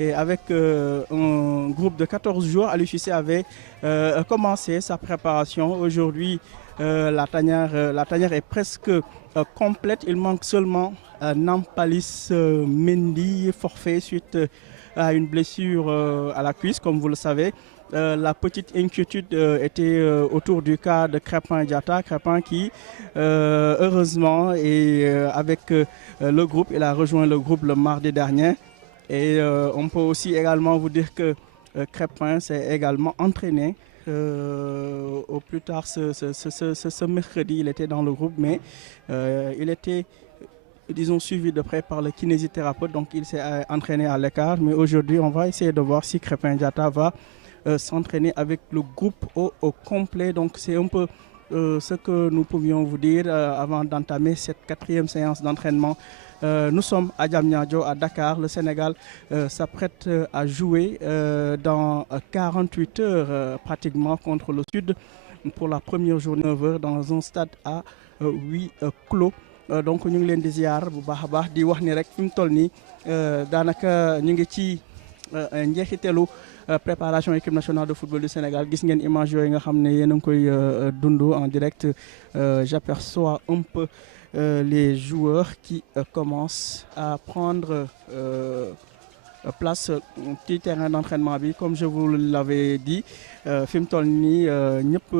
Et avec un groupe de 14 joueurs, Aliou Cissé avait commencé sa préparation. Aujourd'hui, la tanière est presque complète. Il manque seulement Nampalis Mendy, forfait suite à une blessure à la cuisse, comme vous le savez. La petite inquiétude était autour du cas de Crépin Diatta. Crépin qui, heureusement, et avec le groupe, il a rejoint le groupe le mardi dernier. Et on peut aussi également vous dire que Crépin s'est également entraîné. Au plus tard ce mercredi, il était dans le groupe, mais il était, disons, suivi de près par le kinésithérapeute, donc il s'est entraîné à l'écart. Mais aujourd'hui, on va essayer de voir si Crépin Diatta va s'entraîner avec le groupe au complet. Donc c'est un peu ce que nous pouvions vous dire avant d'entamer cette 4e séance d'entraînement. Nous sommes à Diamniadio, à Dakar. Le Sénégal s'apprête à jouer dans 48 heures pratiquement contre le Sud pour la première journée 9 heures dans un stade à 8 clos. Donc ñu ngi leen di ziar bu baax a baax di wax ni rek fi mu toll nii daanaka ñu ngi ci njeexiteelu préparation équipe nationale de football du Sénégal. Gis ngeen image yooyu nga xam ne yéen a ngi koy dund en direct. J'aperçois un peu les joueurs qui commencent à prendre place ci terrain d'entraînement bi. Comme je vous l'avais dit, fi mu toll nii ñëpp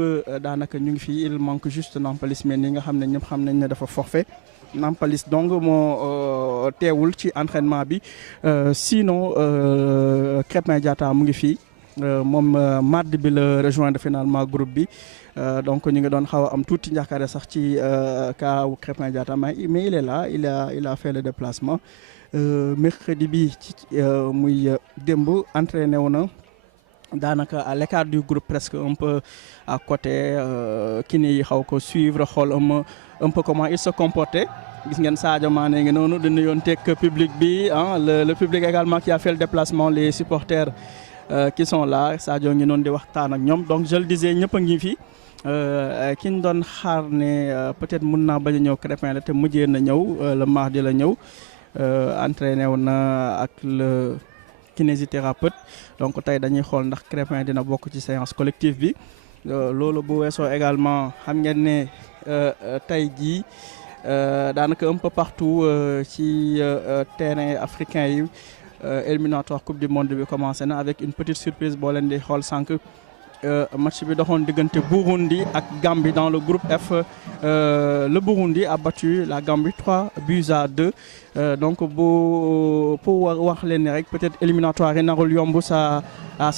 daanaka ñu ngi fii. Il manque juste Nampalis Mendy nga xam ne ñëpp xam nañ ne dafa forfait. Nampalis dong moo teewul ci entraînement bi, sinon Crépin Diatta mu ngi fii. Moom mardi bi la rejoindre finalement groupe bi. Donc ñu ngi doon xaw a am tuuti njàkkaare sax ci cas wu Crépin Diatta, mais il est là, il a fait le déplacement. Mercredi bi ci muy démb entraîné wu na daanaka à l'écart du groupe, presque un peu à côté. Kiné yi xaw ko suivre, xool un peu comment il se comportait. Gis ngeen Sadio Mané ngi noonu di nuyoonteeg public bi, le public également qui a fait le déplacement, les supporters qui sont là. Sadio ngi noonu di waxtaan ak ñoom. Donc je le disais, ñëpp a ngi fi. Ki ñu doon xaar ne peut-être mun naa bañ a ñëw Crépin la te mujjee na ñëw, le mardi la ñëw. Entraîné wu na ak le kinésithérapeute. Donc tey dañuy xool ndax Crépin dina bokk ci séance collective bi. Loolu bu weesoo également xam ngeen ne tey jii daanaka un peu partout ci terrain africain yi éliminatoire coupe du monde bi commencé na avec une petite surprise boo leen di xool sànq. Match bi doxoon diggante Burundi ak Gambie dans le groupe F. Le Burundi a battu la Gambie 3-2. Donc pour wax leen rek peut-être éliminatoire yi narul yomb, ça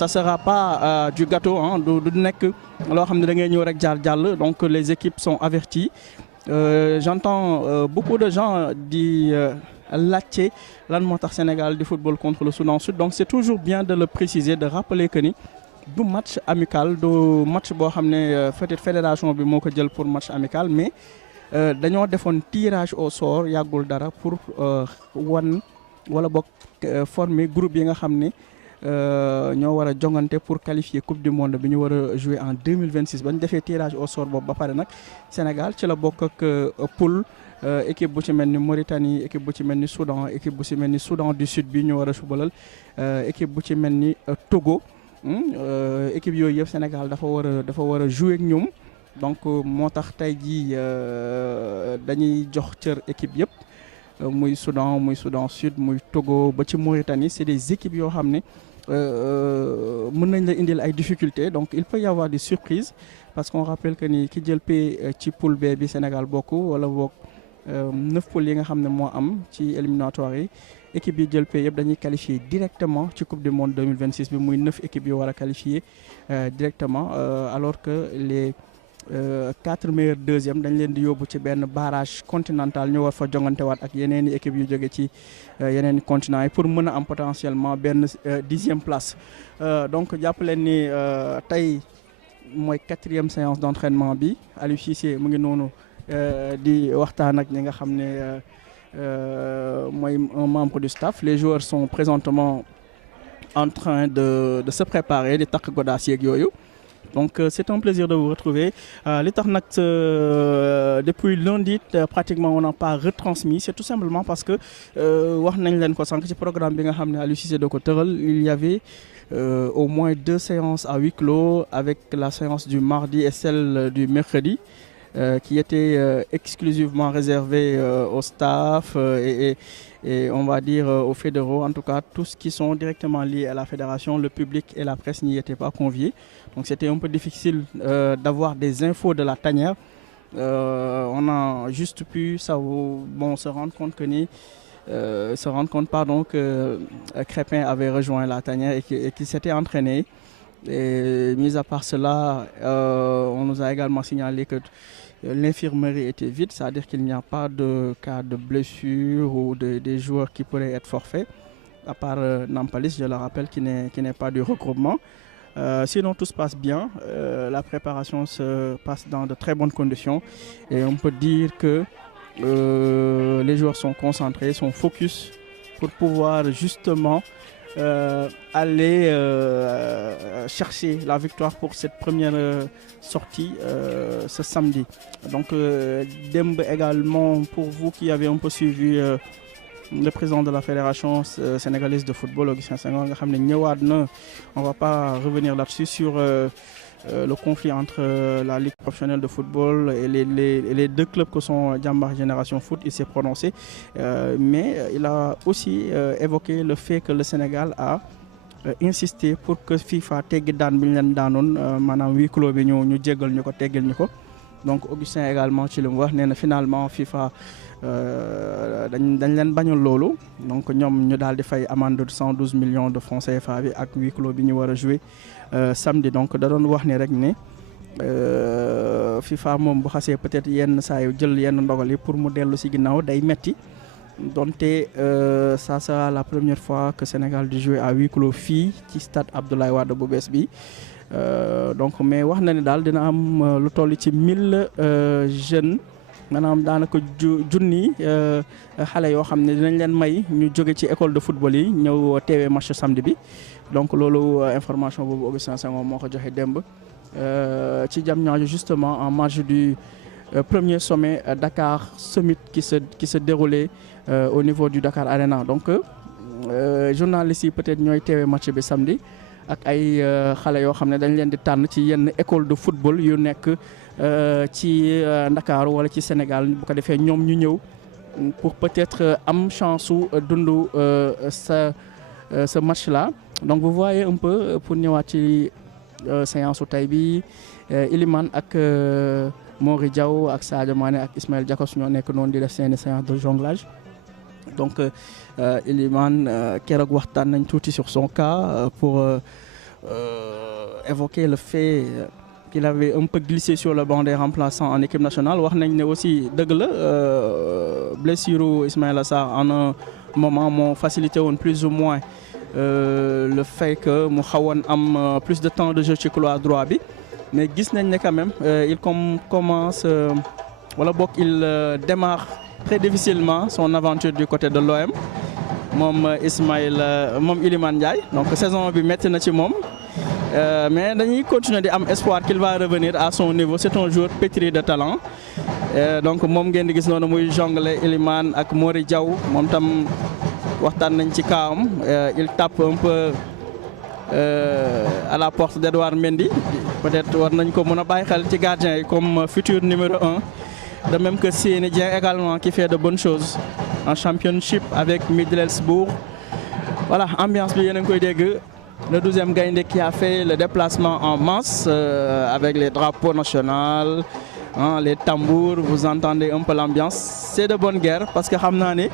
sera pas du gâteau, du nekk loo xam ne da ngay ñëw rek jaar jàll. Donc les équipes sont averties. J'entends beaucoup de gens di laajte lan moo tax Sénégal di football contre le Soudan Sud. Donc c'est toujours bien de le préciser, de rappeler que ni du match amical, du match boo xam ne peut-être fédération bi moo ko jël pour match amical, mais dañoo defoon tirage au sort yàggul dara pour wan wala boog former groupe yi nga xam ne ñoo war a jongante pour qualifier coupe du monde bi ñu war a jouer en 2026. ba ñu defee tirage au sort boobu ba pare nag Sénégal ci la bokk ak poule. Équipe bu ci mel ni Mauritanie, équipe bu ci mel ni Soudan, équipe bu ci mel ni Soudan du Sud bi ñu war a subalal, équipe bu ci mel ni Togo. Équipe yooyu yëpp Sénégal dafa war a jouer ak ñoom. Donc moo tax tey jii dañuy jox cër équipe yëpp, muy Soudan Sud, muy Togo ba ci Mauritanie. C'est des équipes yoo xam ne mën nañ la indil ay difficultés. Donc il peut y avoir des surprises, parce qu'on rappelle que ni ki jël P ci poule B bi Sénégal bokk, wala bokk 9 poules yi nga xam ne moo am ci éliminatoire yi. Équipe yi jël P yëpp dañuy qualifier directement ci coupe du monde 2026 bi, muy 9 équipes yu war a qualifier directement, alors que les 4 meilleurs deuxièmes dañ leen di yóbbu ci benn barrage continental ñu war fa jongantewaat ak yeneen i équipes yu jóge ci yeneen i continents yi pour mën a am potentiellement benn 10e place. Donc jàpp leen ni tey mooy 4e séance d'entraînement bi. Aliou Cissé mu ngi noonu di waxtaan ak ñi nga xam ne mooy un membre du staff. Les joueurs sont présentement en train de se préparer, di takk godaas yeeg yooyu, Donc c'est un plaisir de vous retrouver. Depuis lundi, pratiquement on n'a pas retransmis. C'est tout simplement parce que programme il y avait au moins 2 séances à huis clos avec la séance du mardi et celle du mercredi. Qui était exclusivement réservé au staff et on va dire aux fédéraux, en tout cas tous qui sont directement liés à la fédération, le public et la presse n'y étaient pas conviés. Donc c'était un peu difficile d'avoir des infos de la tanière. On a juste pu se rendre compte que Crépin avait rejoint la tanière et qu'il s'était entraîné. Et mis à part cela, on nous a également signalé que l'infirmerie était vide, c'est-à-dire qu'il n'y a pas de cas de blessure ou des joueurs qui pourraient être forfaits, à part Nampalis, je le rappelle, qui n'est pas du regroupement. Sinon, tout se passe bien. La préparation se passe dans de très bonnes conditions. Et on peut dire que les joueurs sont concentrés, sont focus pour pouvoir justement aller chercher la victoire pour cette première sortie ce samedi. Donc Dembe également, pour vous qui avez un peu suivi le président de la fédération sénégalaise de football, Augustin Senghor, on ne va pas revenir là-dessus sur le conflit entre la Ligue professionnelle de football et les deux clubs que sont Jambar Génération Foot. Il s'est prononcé, mais il a aussi évoqué le fait que le Sénégal a insisté pour que FIFA teggi daan bi ñu leen daanoon maanaam huis clos bi ñu jéggal ñu ko teggal ñu ko. Donc Augustin également ci li mu wax nee na finalement FIFA dañ leen bañal loolu, donc ñoom ñu daal di fay amende de 112 millions de francs CFA bi ak huis clos bi ñu war a jouer samedi. Donc da doon wax ni rek ne FIFA moom bu xasee peut-être yenn saa yu jël yenn ndogal yi pour mu dellu si ginnaaw day metti. Donc ça sera la première fois que Sénégal di jouer à huis clos fii ci stade Abdoulaye Wade bu bees bi. Donc mais wax na ne daal dina am lu toll ci 1000 jeunes maanaam daanaka junni xale yoo xam ne dinañ leen may ñu jóge ci école de football yi ñëw teewee match samedi bi. Donc loolu information boobu Augustin Senghor moo ko joxe démb ci Diamniadio justement en marge du premier sommet Dakar Summit qui se déroulait au niveau du Dakar Arena. Donc journalistes yi peut-être ñooy teewee match bi samedi ak ay xale yoo xam ne dañ leen di tànn ci yenn école de football yu nekk ci Dakar wala ci Sénégal bu ko defee ñoom ñu ñëw pour peut-être am chance su dundu ce match-là. Donc vous voyez un peu pour ñëwaat ci séance su tey bi Iliman ak Mori Diaw ak Sadio Mané ak Ismaël Jakobs ñoo nekk noonu di def seeni séance de jonglage. Donc Iliman keroog waxtaan nañ tuuti sur son cas pour évoquer le fait qu'il avait un peu glissé sur le banc des remplaçants en équipe nationale. Wax nañ ne aussi dëgg la blessure Ismaïla Sarr en un moment moo facilité woon plus ou moins le fait que mu xawoon am plus de temps de jeu ci couloir droit bi, mais gis nañ ne quand même il commence wala boog il démarre très difficilement son aventure du côté de l'OM moom Iliman Ndiaye. Donc saison bi métti na ci moom, mais dañuy continuer di am espoir qu'il va revenir à son niveau. C'est un joueur pétri de talent. Donc moom ngeen di gis noonu muy jongle Iliman ak Mori Diaw moom tam waxtaan nañ ci kawam. Il tape un peu à la porte d'Edouard Mendy. Peut-être war nañ ko mën a bàyyi xel ci gardien yi comme futur numéro 1. De même que Seny Dieng également qui fait de bonnes choses en championship avec Middlesbrough. Voilà, ambiance bi yéen a ngi koy dégg. Le 12e Gaïndé qui a fait le déplacement en masse avec les drapeaux nationaux, les tambours. Vous entendez un peu l'ambiance. C'est de bonne guerre parce que xam naa ne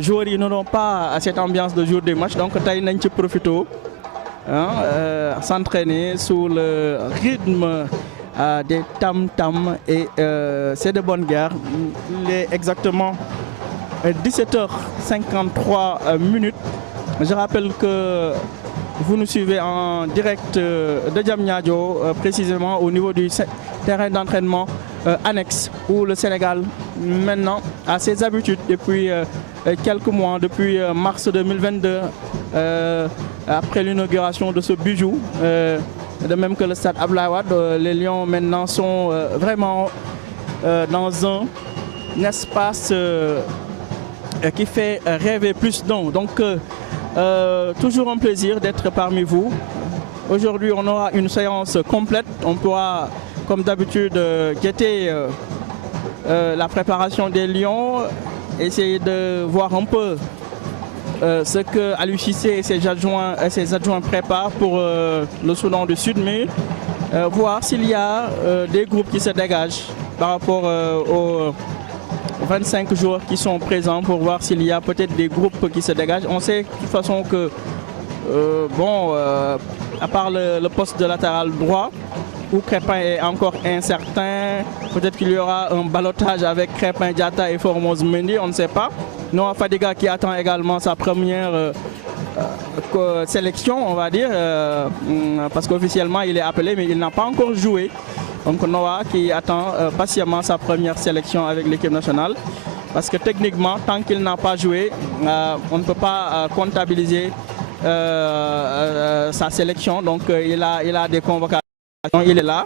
joueurs yi n'auront pas cette ambiance de jour du match. Donc tey nañ ci profito s'entraîner sous le rythme des tam-tam et c'est de bonne guerre. Il est exactement 17h53 minutes. Je rappelle que vous nous suivez en direct de Diamniadio, précisément au niveau du terrain d'entraînement annexe où le Sénégal maintenant a ses habitudes depuis quelques mois, depuis mars 2022, après l'inauguration de ce bijou de même que le stade Abdoulaye Wade. Les Lions maintenant sont vraiment dans un espace qui fait rêver plus d'un. Donc toujours un plaisir d'être parmi vous. Aujourd'hui on aura une séance complète. On pourra comme d'habitude guetter la préparation des Lions, essayer de voir un peu ce que Aliou Cissé et ses adjoints préparent pour le Soudan du Sud, mais voir s'il y a des groupes qui se dégagent par rapport aux 25 joueurs qui sont présents, pour voir s'il y a peut-être des groupes qui se dégagent. On sait de toute façon que, à part le poste de latéral droit, où Crépin est encore incertain, peut-être qu'il y aura un ballottage avec Crépin, Diatta et Formose Mendy, on ne sait pas. Noah Fadiga qui attend également sa première sélection, on va dire, parce qu'officiellement il est appelé mais il n'a pas encore joué. Donc Noah qui attend patiemment sa première sélection avec l'équipe nationale, parce que techniquement tant qu'il n'a pas joué, on ne peut pas comptabiliser sa sélection. Donc il a des convocations, il est là,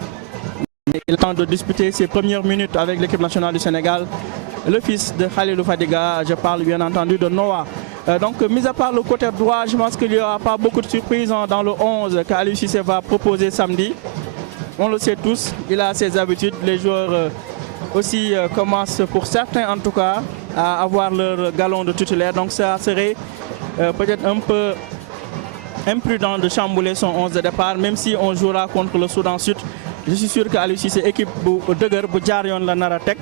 il tente de disputer ses premières minutes avec l'équipe nationale du Sénégal. Le fils de Khalilou Fadiga, je parle bien entendu de Noah. Donc, mis à part le côté droit, je pense qu'il n'y aura pas beaucoup de surprises dans le 11 qu'Aliou Cissé va proposer samedi. On le sait tous, il a ses habitudes. Les joueurs aussi commencent, pour certains en tout cas, à avoir leur galon de titulaire. Donc, ça serait peut-être un peu imprudent de chambouler son 11 de départ, même si on jouera contre le Soudan Sud. Je suis sûr que Aliou Cissé équipe bu dëgër bu jaar yoon la nar a teg.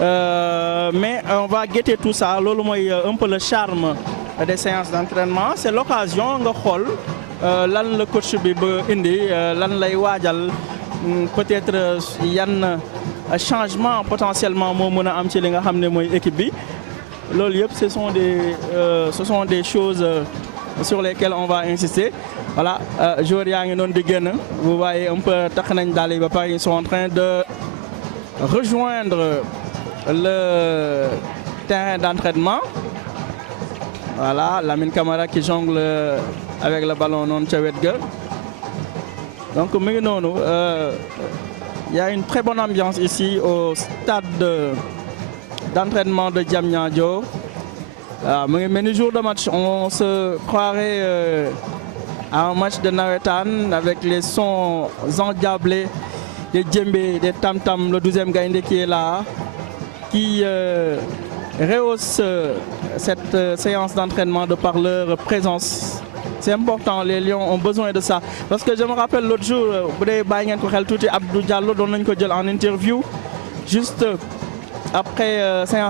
Mais on va guetter tout ça. Lolo mooy un peu le charme des séances d'entraînement. C'est l'occasion nga xool lan le coach bi ba indi lan lay waajal, peut-être yan changement potentiellement moo mën a am ci li nga xam ne mooy équipe bi. Loolu yëpp ce sont des choses sur lesquelles on va insister. Voilà, joueurs yaa ngi noonu di génn. Vous voyez un peu tax nañ daal yi ba pare, ils sont en train de rejoindre le terrain d'entraînement. Voilà, Lamine Camara qui jongle avec le ballon non ca wet ga. Donc mu ngi noonu, il y a une très bonne ambiance ici au stade d'entraînement de Diamniadio. Mu ngi mel ni jour de match, on se croirait à un match de nawetaan avec les sons endiablés des djembés, des tam-tam, le 12e Gaïndé qui est là, qui rehausse cette séance d'entraînement de par leur présence. C'est important, les Lions ont besoin de ça. Parce que je me rappelle l'autre jour, Abdou Diallo, dont on a en interview, juste après séance